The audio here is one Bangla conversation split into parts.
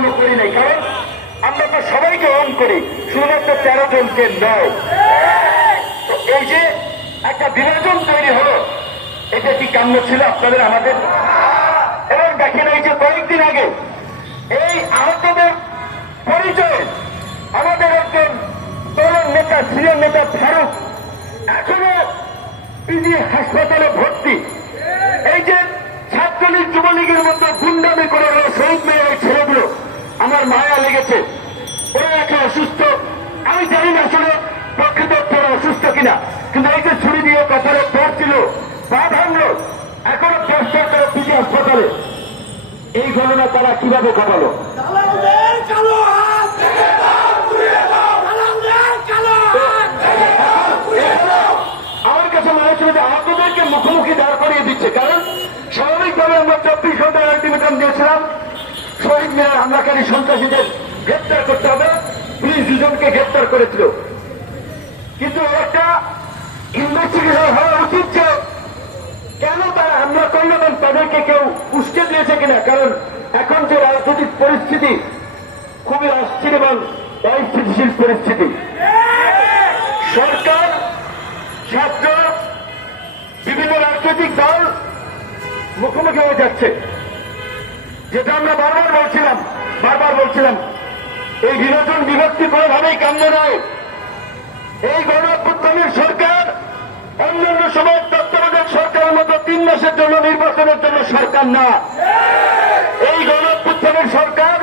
এখনো করি নাই, কারণ আমরা তো সবাইকে অন করি, শুধুমাত্র 13 জনকে নয়। তো এই যে একটা বিভাজন তৈরি হলো, এটা কি কাম্য ছিল আপনাদের আমাদের? এবং দেখেন এই যে কয়েকদিন আগে এই আহতদের পরিচয় আমাদের একজন দলের নেতা, সিনিয়র নেতা ফারুক এখনো পিজি হাসপাতালে ভর্তি। এই যে ছাত্রলীগ যুবলীগের মতো গুন্ডামি করে শহীদ মেয়ের ছেলেগুলো, আমার মায়া লেগেছে। ওরা এখন অসুস্থ, আমি জানি না আসলে প্রকৃত ওরা অসুস্থ কিনা, কিন্তু এই যে ছুরি দিয়ে কপালে পড়ছিল, পা ভাঙলো, এখনো চেষ্টা করে পিজি হাসপাতালে। এই ঘটনা তারা কিভাবে ঘটালো? আমার কাছে মনে হচ্ছিল যে আহতদেরকে মুখোমুখি দাঁড় করিয়ে দিচ্ছে, কারণ স্বাভাবিকভাবে আমরা 24 ঘন্টার আলটিমেটাম দিয়েছিলাম শহীদ মিনার হামলাকারী সন্ত্রাসীদের গ্রেপ্তার করতে হবে। পুলিশ দুজনকে গ্রেপ্তার করেছিল, কিন্তু একটা ইনভেস্টিগেশন হওয়া উচিত যে কেন তারা হামলা করলো এবং তাদেরকে কেউ উস্কে দিয়েছে কিনা। কারণ এখন যে রাজনৈতিক পরিস্থিতি খুবই অস্থির এবং অস্থিতিশীল পরিস্থিতি, সরকার, ছাত্র, বিভিন্ন রাজনৈতিক দল মুখোমুখি হয়ে যাচ্ছে। যেটা আমরা বারবার বলছিলাম, এই বিভাজন বিভক্তি কোনোভাবেই কাম্য নয়। এই গণঅভ্যুত্থানের সরকার অন্যান্য সময় তত্ত্বাবধায়ক সরকারের মতো 3 মাসের জন্য নির্বাচনের জন্য সরকার না। এই গণঅভ্যুত্থানের সরকার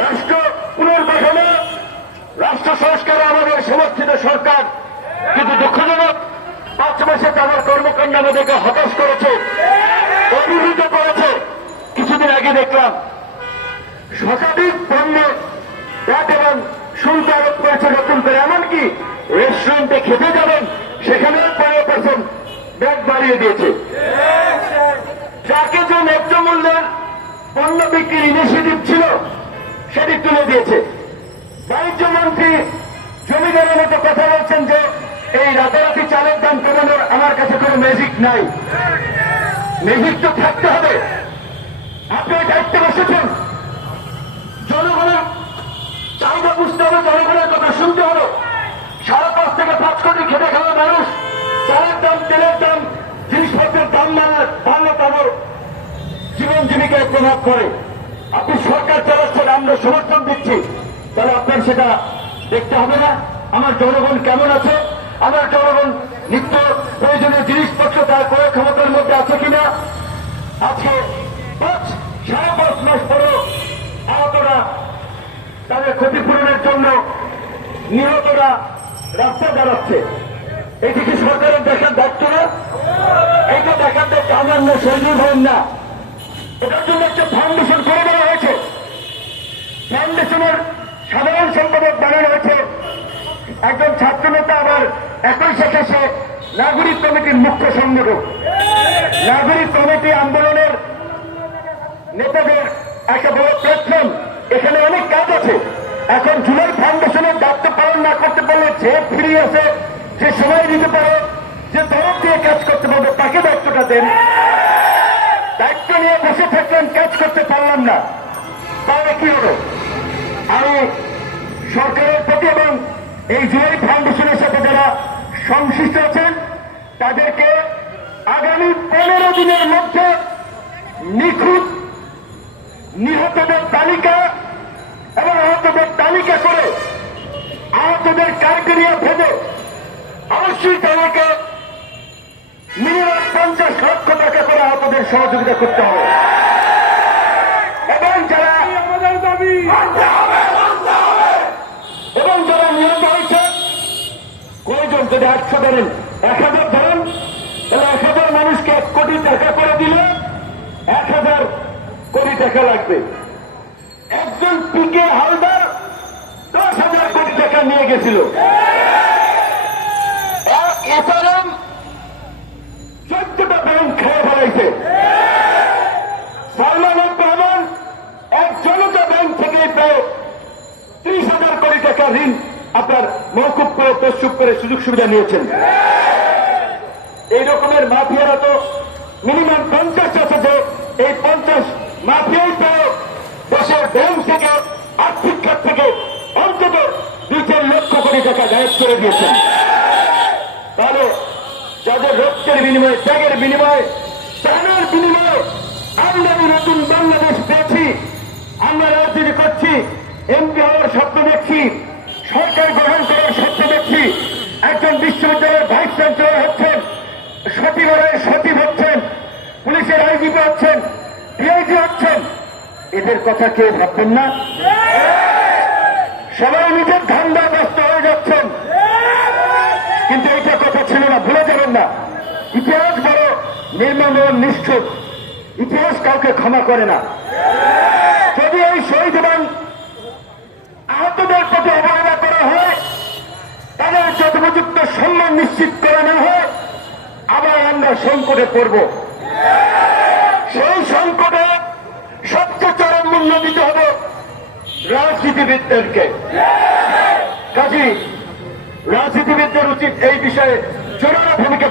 রাষ্ট্র পুনর্গঠনে, রাষ্ট্র সংস্কারে আমাদের সমর্থিত সরকার। কিন্তু দুঃখজনক 5 মাসে তাদের কর্মকাণ্ড আমাদেরকে হতাশ করেছে, অভিভূত করেছে। কিছুদিন আগে দেখলাম শতাধিক পণ্যে ব্যাট এবং শুল্ক আরোপ করেছে নতুন করে। এমনকি রেস্টুরেন্টে খেতে যাবেন, সেখানেও 15% ব্যাট বাড়িয়ে দিয়েছে। যাকে যে ন্যায্য মূল্যের পণ্য বিক্রির ইনিশিয়েটিভ ছিল সেটি তুলে দিয়েছে। বাণিজ্য মন্ত্রী জমিদারের মতো কথা বলছেন যে এই রাতারাতি চালের দাম কমানোর আমার কাছে কোনো ম্যাজিক নাই। ম্যাজিক তো থাকতে হবে। আপনি দায়িত্বে বসেছেন, জনগণের চাহিদা বুঝতে হবে, জনগণের কথা শুনতে হবে। 5.5 থেকে 5 কোটি খেটে খাওয়া মানুষ, চালের দাম, তেলের দাম, জিনিসপত্রের দাম বাড়লে তাদের জীবন জীবিকায় প্রভাব পড়ে। আপনি সরকার চালাচ্ছেন, আমরা সমর্থন দিচ্ছি, তাহলে আপনার সেটা দেখতে হবে না আমার জনগণ কেমন আছে, আমার জনগণ নিত্য প্রয়োজনীয় জিনিসপত্র তার ক্রয় ক্ষমতার মধ্যে আছে কিনা। আজকে 5.5 মাস পরেও আহতরা তাদের ক্ষতিপূরণের জন্য নিহতরা রাস্তা দাঁড়াচ্ছে। এটি কি সরকারের দেখার দায়িত্ব না? এইটা দেখার দায়িত্ব আমার না, শহীদুল ভাইয়ের না। এটার জন্য একটা ফাউন্ডেশন করে দেওয়া হয়েছে। ফাউন্ডেশনের সাধারণ সম্পাদক বানানো হয়েছে একজন ছাত্রনেতা, আবার একই সাথে সে নাগরিক কমিটির মুখ্য সংগঠক। নাগরিক কমিটি আন্দোলনের নেতাদের একটা বড় প্ল্যাটফর্ম। এখানে অনেক কাজ আছে। এখন জুলাই ফাউন্ডেশনের দায়িত্ব পালন না করতে পারলে যে ফ্রি আছে, যে সময় দিতে পারে, যে তরফ দিয়ে কাজ করতে পারবে, তাকে দায়িত্বটা দেন। দায়িত্ব নিয়ে বসে থাকলেন, কাজ করতে পারলাম না, তাহলে কি হলো? আমি সরকারের প্রতি এবং এই জুলাই ফাউন্ডেশনের সাথে যারা সংশ্লিষ্ট আছেন তাদেরকে আগামী 15 দিনের মধ্যে নিখুঁত নিহতদের তালিকা এবং আহতদের তালিকা করে আহতদের ক্রাইটেরিয়া ভেবে অবশ্যই তাদেরকে মিনিমাম 50 লক্ষ টাকা করে আহতদের সহযোগিতা করতে হবে। এবং যারা নিহত হয়েছে, কয়জন, যদি 800 ধরেন, 1000 ধরেন, তাহলে 1000 মানুষকে 1 কোটি টাকা করে দিলে 1000 কোটি টাকা লাগবে। একজন পিকে হালদার 10,000 কোটি টাকা নিয়ে গেছিল। এছাড়াও 14টা ব্যাংক খেয়ে ফেলাইছে। সালমান রহমান এক জনতা ব্যাংক থেকে প্রায় 30,000 কোটি টাকা ঋণ আপনার মওকুফ করে, প্রস্তুত করে সুযোগ সুবিধা নিয়েছেন। এই রকমের মাফিয়ারা তো মিনিমাম 50 আছে, যে এই 50 মাফিয়াই তো দেশে দেশের ব্যাংক থেকে আর্থিক খাত থেকে অন্তত 2-4 লক্ষ কোটি টাকা গায়েব করে দিয়েছেন। তাহলে যাদের রক্তের বিনিময়ে, ত্যাগের বিনিময়ে, প্রাণের বিনিময়ে আমরা নতুন বাংলাদেশ পেয়েছি, আমরা রাজনীতি করছি, এমপি হওয়ার স্বপ্ন দেখছি, সরকার গঠন করার স্বপ্ন দেখছি, একজন বিশ্ববিদ্যালয়ের ভাইস চ্যান্সেলর হচ্ছেন, সচিবালয়ের সচিব হচ্ছেন, পুলিশের আইজিপি হচ্ছেন, ডিআইজি হচ্ছেন, এদের কথা কেউ ভাববেন না? সবাই নিজের ধান্দা ব্যস্ত হয়ে যাচ্ছেন, কিন্তু এইটা কথা ছিল না, ভুলে যাবেন না। ইতিহাস বড় নির্মম এবং নিষ্ঠুর, ইতিহাস কাউকে ক্ষমা করে না। যদি এই শহীদ এবং আহতদের প্রতি অবহেলা করা হয়, তাদের যথোপযুক্ত সম্মান নিশ্চিত করা না হয়, আবার আমরা সংকটে পড়ব। সেই সংকটে সবচেয়ে চরম মূল্য দিতে হবে রাজনীতিবিদদেরকে। কাজী রাজনীতিবিদদের উচিত এই বিষয়ে জোরালো ভূমিকা